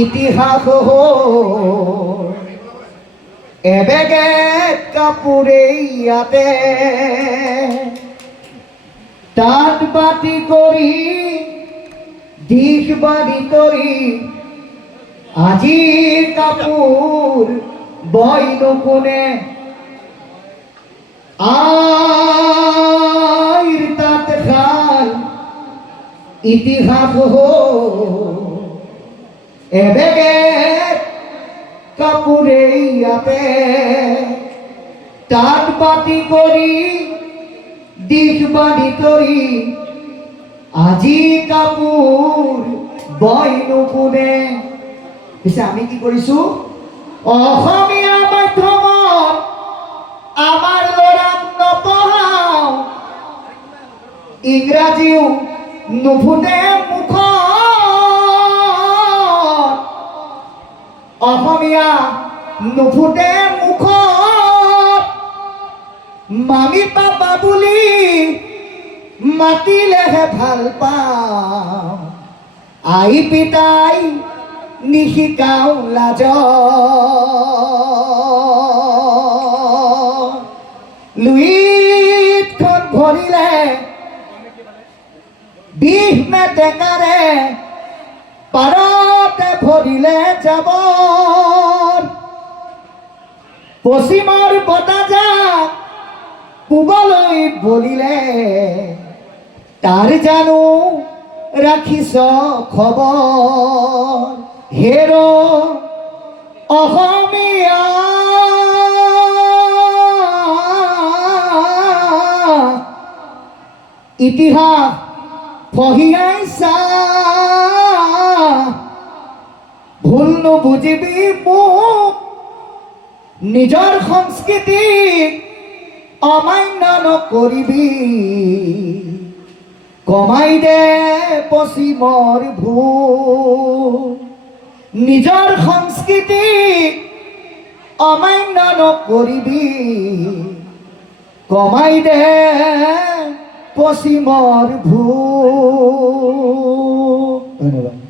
ইতিহাস এবেগেত কাপোৰে ইয়াতে তাঁত বাতি কৰি দিশ বাৰী কৰি আজিৰ কাপোৰ বয়নো কোনে আইৰ তাঁত খাল ইতিহাস এবেগেত কাপোৰে ইয়াতে তাঁত বাতি কৰি দিশ বাৰী কৰি আজি কাপোৰ বয়নো কোনে। পিছে আমি কি কৰিছো অসমীয়া মাধ্যমত আমাৰ ল'ৰাক নপঢ়াও ইংৰাজীও নুফুটে মুখত অসমীয়া নুফুটে মুখত মামী পাপা বুলি মাতিলেহে ভাল পাওঁ আই পিতাই নিশিকাও লাজ লুইতখন ভৰিলে বিষ মেটেকাৰে পাৰতে ভৰিলে যাব পশ্চিমৰ বতাহজাক পূবলৈ বলিলে তাৰ জানো ৰাখিছ খবৰ হেৰ অসমীয়া ইতিহাস পঢ়িয়াইছা ভুল নুবুজিবি মোক নিজৰ সংস্কৃতিক অমান্য নকৰিবি কমাই দে পশ্চিমৰ ভূল নিজৰ সংস্কৃতিক অমান্য নকৰিবি কমাই দে পশ্চিমৰ ভূল। ধন্যবাদ।